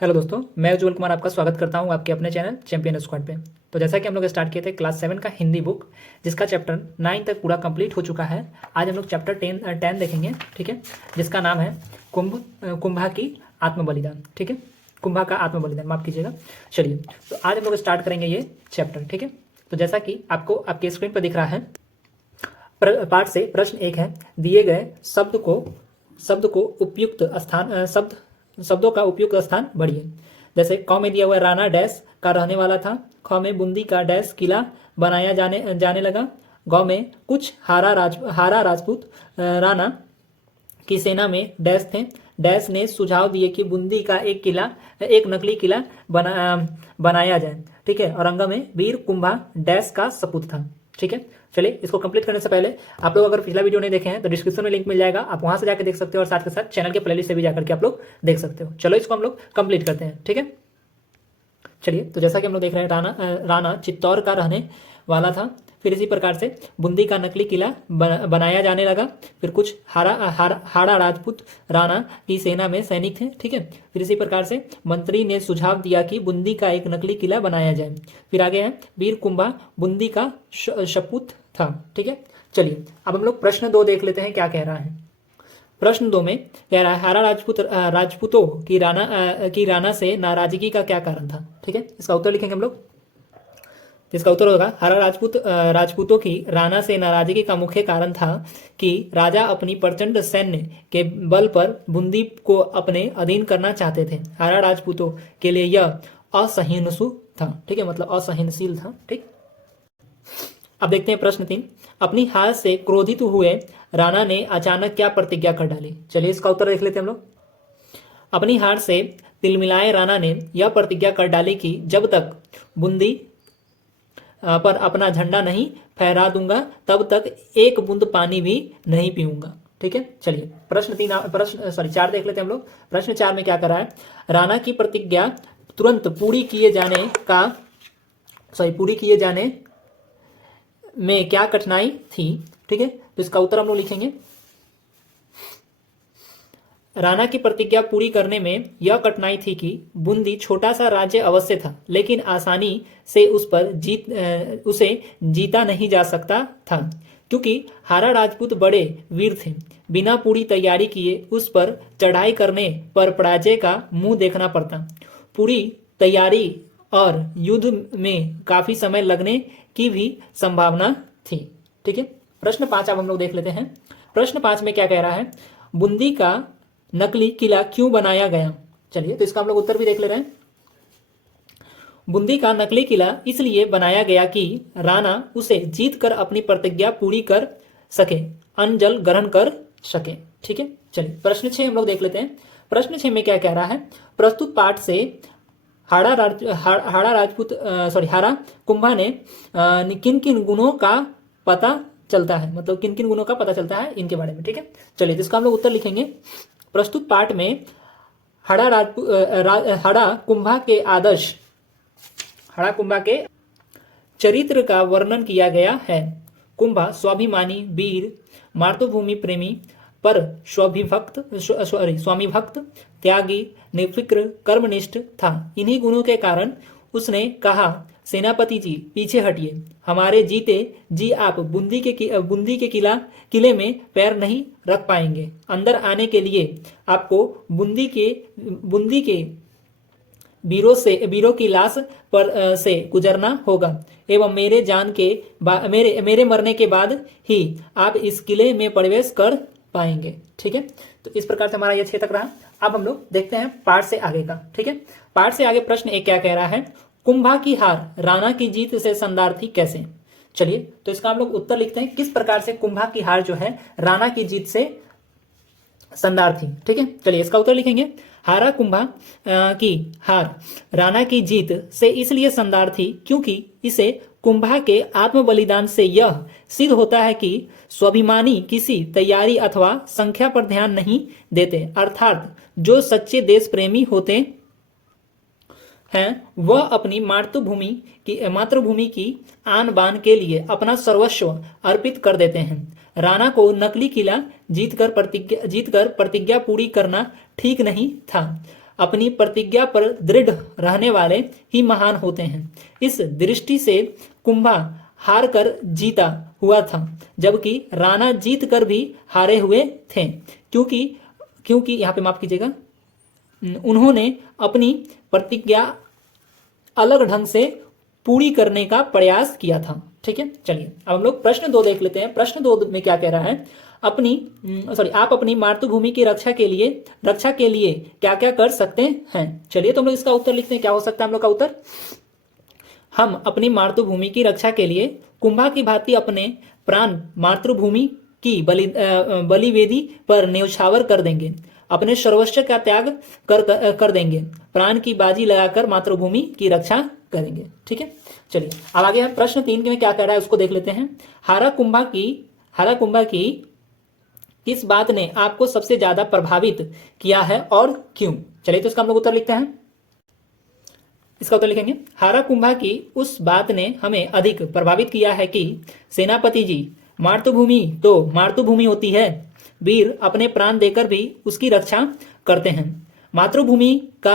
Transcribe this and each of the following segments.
Hello दोस्तों, मैं उज्जवल कुमार आपका स्वागत करता हूं आपके अपने चैनल चैंपियन स्क्वाड पे। तो जैसा कि हम लोग स्टार्ट किए थे क्लास 7 का हिंदी बुक, जिसका चैप्टर 9 तक पूरा कंप्लीट हो चुका है। आज हम लोग चैप्टर 10 देखेंगे, ठीक है, जिसका नाम है कुंभा की आत्म बलिदान। ठीक है, कुंभा का आत्म बलिदान, माफ कीजिएगा। चलिए, तो आज हम लोग स्टार्ट करेंगे ये चैप्टर। ठीक है, तो जैसा कि आपको आपके स्क्रीन पर दिख रहा है, पाठ से प्रश्न 1 है, दिए गए शब्द को उपयुक्त स्थान शब्दों का उपयुक्त स्थान बढ़िए। जैसे क में दिया हुआ है, राणा डैश का रहने वाला था। ख में बूंदी का डैश किला बनाया जाने लगा। ग में कुछ हारा राजपूत राणा की सेना में डैश थे। डैश ने सुझाव दिए कि बूंदी का एक नकली किला बनाया जाए। ठीक है, और अंग में वीर कुंभा डैश का सपूत था। ठीक है, चलिए इसको कंप्लीट करने से पहले आप लोग अगर पिछला वीडियो नहीं देखे हैं तो डिस्क्रिप्शन में लिंक मिल जाएगा, आप वहां से जाकर देख सकते हो, और साथ के साथ चैनल के प्लेलिस्ट से भी जाकर के आप लोग देख सकते हो। चलो इसको हम लोग कंप्लीट करते हैं। ठीक है, चलिए, तो जैसा कि हम लोग देख रहे हैं, राणा चित्तौड़ का रहने वाला था। फिर इसी प्रकार से बूंदी का नकली किला बनाया जाने लगा। फिर कुछ हाड़ा राजपूत राणा की सेना में सैनिक थे। ठीक है, फिर इसी प्रकार से मंत्री ने सुझाव दिया कि बूंदी का एक नकली किला बनाया जाए। फिर आगे है, वीर कुंभा बूंदी का शपूत था। ठीक है, चलिए अब हम लोग प्रश्न 2 देख लेते हैं क्या कह रहा है। प्रश्न 2 में कह रहा है, हारा राजपूतों की राणा से नाराजगी का क्या कारण था। ठीक है, इसका उत्तर लिखेंगे हम लोग। इसका उत्तर होगा, हारा राजपूतों की राणा से नाराजगी का मुख्य कारण था कि राजा अपनी प्रचंड सैन्य के बल पर बूंदी को अपने अधीन करना चाहते थे। हारा राजपूतों के लिए यह असहिष्णु था। ठीक है, मतलब असहिष्णुशील था। ठीक, अब देखते हैं प्रश्न 3। अपनी हार से क्रोधित हुए राणा ने अचानक क्या प्रतिज्ञा कर डाली। चलिए इसका उत्तर देख लेते हैं हम लोग। अपनी हार से तिलमिलाए राणा ने यह प्रतिज्ञा कर डाली कि जब तक बूंदी पर अपना झंडा नहीं फहरा दूंगा तब तक एक बूंद पानी भी नहीं पीऊंगा। ठीक है, चलिए प्रश्न 4 देख लेते हैं हम लोग। प्रश्न 4 में क्या करा है, राणा की प्रतिज्ञा तुरंत पूरी किए जाने में क्या कठिनाई थी। ठीक है, तो इसका उत्तर हम लोग लिखेंगे, राणा की प्रतिज्ञा पूरी करने में यह कठिनाई थी कि बूंदी छोटा सा राज्य अवश्य था, लेकिन आसानी से उसे जीता नहीं जा सकता था, क्योंकि हारा राजपूत बड़े वीर थे। बिना पूरी तैयारी किए उस पर चढ़ाई करने पर पराजय का मुंह देखना पड़ता। पूरी तैयारी और युद्ध में काफी समय लगने की भी संभावना थी। ठीक है, प्रश्न 5 अब हम लोग देख लेते हैं। प्रश्न 5 में क्या कह रहा है, बूंदी का नकली किला क्यों बनाया गया। चलिए, तो इसका हम लोग उत्तर भी देख ले रहे हैं। बूंदी का नकली किला इसलिए बनाया गया कि राणा उसे जीतकर अपनी प्रतिज्ञा पूरी कर सके, अन्न जल ग्रहण कर सके। ठीक है, चलिए प्रश्न 6 हम लोग देख लेते हैं। प्रश्न 6 में क्या कह रहा है, प्रस्तुत पाठ से हारा कुंभा ने किन किन गुणों का पता चलता है, मतलब किन किन गुणों का पता चलता है इनके बारे में। ठीक है, चलिए इसका हम लोग उत्तर लिखेंगे। प्रस्तुत पाठ में हाड़ा कुंभा के चरित्र का वर्णन किया गया है। कुंभा स्वाभिमानी, वीर, मातृभूमि प्रेमी, पर स्वामी भक्त, त्यागी, निर्विक्र, कर्मनिष्ठ था। इन्हीं गुणों के कारण उसने कहा, सेनापति जी पीछे हटिए, हमारे जीते जी आप बूंदी के किले में पैर नहीं रख पाएंगे। अंदर आने के लिए आपको बूंदी के वीरों की लाश पर से गुजरना होगा, एवं मेरे मरने के बाद ही आप इस किले में प्रवेश कर पाएंगे। ठीक है, तो इस प्रकार से हमारा यह 6 तक रहा। अब हम लोग देखते हैं पाठ से आगे का। ठीक है, पाठ से आगे प्रश्न 1 क्या कह रहा है, कुंभा की हार राणा की जीत से संदार्थी कैसे। चलिए, तो इसका हम लोग उत्तर लिखते हैं, किस प्रकार से कुंभा की हार जो है राणा की जीत से संदार्थी। ठीक है, चलिए इसका उत्तर लिखेंगे, हारा कुंभा की हार राणा की जीत से इसलिए संदार्थी क्योंकि इसे कुंभा के आत्म बलिदान से यह सिद्ध होता है कि स्वाभिमानी किसी तैयारी अथवा संख्या पर ध्यान नहीं देते, अर्थात जो सच्चे देश प्रेमी होते हैं वह अपनी मातृभूमि की आन बान के लिए अपना सर्वस्व अर्पित कर देते हैं। राणा को नकली किला जीतकर प्रतिज्ञा पूरी करना ठीक नहीं था। अपनी प्रतिज्ञा पर दृढ़ रहने वाले ही महान होते हैं। इस दृष्टि से कुंभा हार कर जीता हुआ था, जबकि राणा जीत कर भी हारे हुए थे, क्योंकि क्योंकि यहाँ पे माफ कीजिएगा, उन्होंने अपनी प्रतिज्ञा अलग ढंग से पूरी करने का प्रयास किया था। ठीक है, चलिए अब हम लोग प्रश्न 2 देख लेते हैं। प्रश्न 2 में क्या कह रहा है, आप अपनी मातृभूमि की रक्षा के लिए क्या क्या कर सकते हैं। चलिए तो हम लोग इसका उत्तर लिखते हैं। क्या हो सकता है हम लोग का उत्तर, हम अपनी मातृभूमि की रक्षा के लिए कुंभा की भांति अपने प्राण मातृभूमि की बलिवेदी पर न्यौछावर कर देंगे, अपने सर्वस्व का त्याग कर देंगे, प्राण की बाजी लगाकर मातृभूमि की रक्षा करेंगे। ठीक है, चलिए अब आगे हम प्रश्न 3 में क्या कह रहा है उसको देख लेते हैं। हारा कुंभा की किस बात ने आपको सबसे ज्यादा प्रभावित किया है और क्यों। चलिए तो इसका हम लोग उत्तर लिखते हैं। इसका उत्तर लिखेंगे, हारा कुंभा की उस बात ने हमें अधिक प्रभावित किया है कि सेनापति जी, मातृभूमि तो मातृभूमि होती है, वीर अपने प्राण देकर भी उसकी रक्षा करते हैं। मातृभूमि का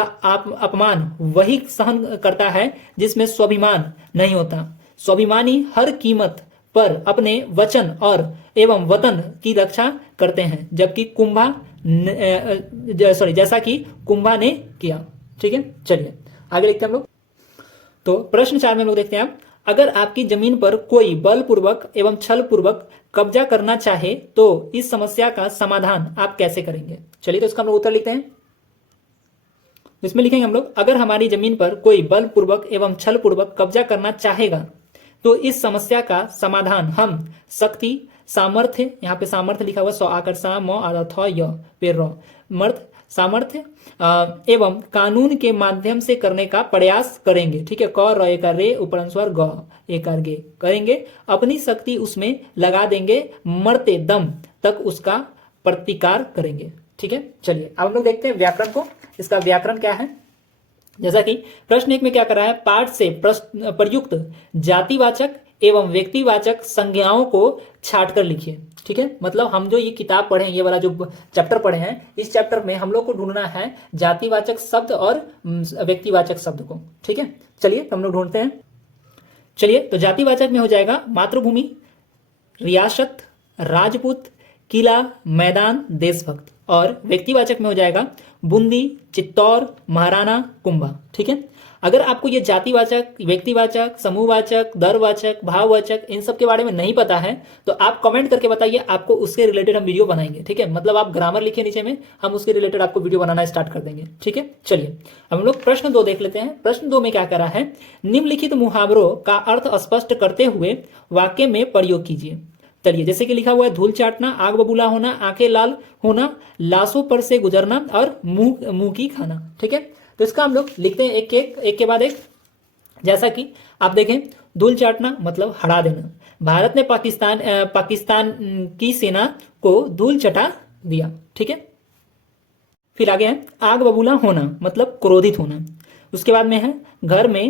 अपमान वही सहन करता है जिसमें स्वाभिमान नहीं होता। स्वाभिमानी हर कीमत पर अपने वचन और एवं वतन की रक्षा करते हैं, जबकि जैसा कि कुंभा ने किया। ठीक है, चलिए आगे लिखते हैं हम लोग। तो प्रश्न 4 में हम लोग देखते हैं, आप अगर आपकी जमीन पर कोई बलपूर्वक एवं छल पूर्वक कब्जा करना चाहे तो इस समस्या का समाधान आप कैसे करेंगे। चलिए तो इसका हम लोग उत्तर लिखते हैं। इसमें लिखेंगे हम लोग, अगर हमारी जमीन पर कोई बलपूर्वक एवं छल पूर्वक कब्जा करना चाहेगा तो इस समस्या का समाधान हम शक्ति, सामर्थ्य, यहाँ पे सामर्थ्य लिखा हुआ, सौ आकर सा म आधा थ य पेर मर्थ, सामर्थ्य एवं कानून के माध्यम से करने का प्रयास करेंगे। ठीक है, क र एकार रे ऊपर अनुस्वार ग एकार गे करेंगे, अपनी शक्ति उसमें लगा देंगे, मरते दम तक उसका प्रतिकार करेंगे। ठीक है, चलिए अब हम लोग देखते हैं व्याकरण को। इसका व्याकरण क्या है, जैसा कि प्रश्न 1 में क्या कर रहा है, पाठ से प्रयुक्त जातिवाचक एवं व्यक्तिवाचक संज्ञाओं को छाट कर लिखिए। ठीक है, मतलब हम जो ये किताब पढ़े हैं, ये वाला जो चैप्टर पढ़े हैं, इस चैप्टर में हम लोग को ढूंढना है जातिवाचक शब्द और व्यक्तिवाचक शब्द को। ठीक है, चलिए हम लोग ढूंढते हैं। चलिए तो जातिवाचक में हो जाएगा मातृभूमि, रियासत, राजपूत, किला, मैदान, देशभक्त, और व्यक्तिवाचक में हो जाएगा बूंदी, चित्तौर, महाराणा, कुंभा। ठीक है, अगर आपको ये जातिवाचक, व्यक्तिवाचक, समूहवाचक, दरवाचक, भाववाचक इन सब के बारे में नहीं पता है तो आप कमेंट करके बताइए, आपको उसके रिलेटेड हम वीडियो बनाएंगे। ठीक है, मतलब आप ग्रामर लिखिए नीचे में, हम उसके रिलेटेड आपको वीडियो बनाना स्टार्ट कर देंगे। ठीक है, चलिए हम लोग प्रश्न 2 देख लेते हैं। प्रश्न 2 में क्या कर रहा है, निम्नलिखित मुहावरों का अर्थ स्पष्ट करते हुए वाक्य में प्रयोग कीजिए। चलिए, जैसे कि लिखा हुआ है, धूल चाटना, आग बबूला होना, आंखें लाल होना, लाशों पर से गुजरना और मुंह की खाना। ठीक है, तो इसका हम लोग लिखते हैं एक के बाद एक। जैसा कि आप देखें, धूल चाटना मतलब हरा देना, भारत ने पाकिस्तान की सेना को धूल चटा दिया। ठीक है, फिर आगे है आग बबूला होना मतलब क्रोधित होना। उसके बाद में है घर में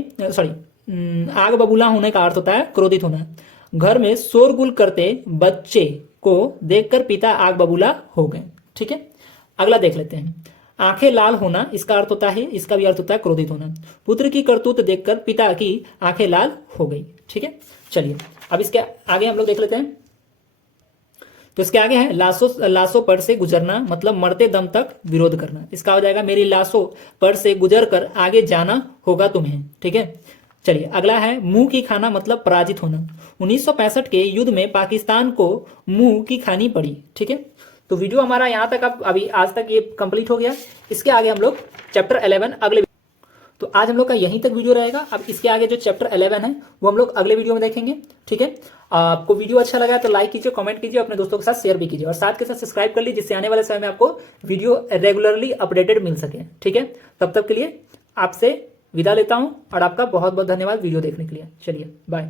आग बबूला होने का अर्थ होता है क्रोधित होना। घर में शोरगुल करते बच्चे को देखकर पिता आग बबूला हो गए। ठीक है, अगला देख लेते हैं, आंखें लाल होना, इसका अर्थ होता है, इसका भी अर्थ होता है क्रोधित होना। पुत्र की करतूत देखकर पिता की आंखें लाल हो गई। ठीक है, चलिए अब इसके आगे हम लोग देख लेते हैं। तो इसके आगे है लाशों पर से गुजरना मतलब मरते दम तक विरोध करना। इसका हो जाएगा, मेरी लाशों पर से गुजर कर आगे जाना होगा तुम्हें। ठीक है, चलिए अगला है मुंह की खाना मतलब पराजित होना। 1965 के युद्ध में पाकिस्तान को मुंह की खानी पड़ी। ठीक है, तो वीडियो हमारा यहाँ तक अब अभी आज तक ये कंप्लीट हो गया। इसके आगे हम लोग चैप्टर 11 अगले, तो आज हम लोग का यहीं तक वीडियो रहेगा। अब इसके आगे जो चैप्टर 11 है वो हम लोग अगले वीडियो में देखेंगे। ठीक है, आपको वीडियो अच्छा लगा तो लाइक कीजिए, कमेंट कीजिए, अपने दोस्तों के साथ शेयर भी कीजिए और साथ के साथ सब्सक्राइब कर लीजिए, जिससे आने वाले समय में आपको वीडियो रेगुलरली अपडेटेड मिल सके। ठीक है, तब तक के लिए आपसे विदा लेता हूं और आपका बहुत बहुत धन्यवाद वीडियो देखने के लिए। चलिए बाय।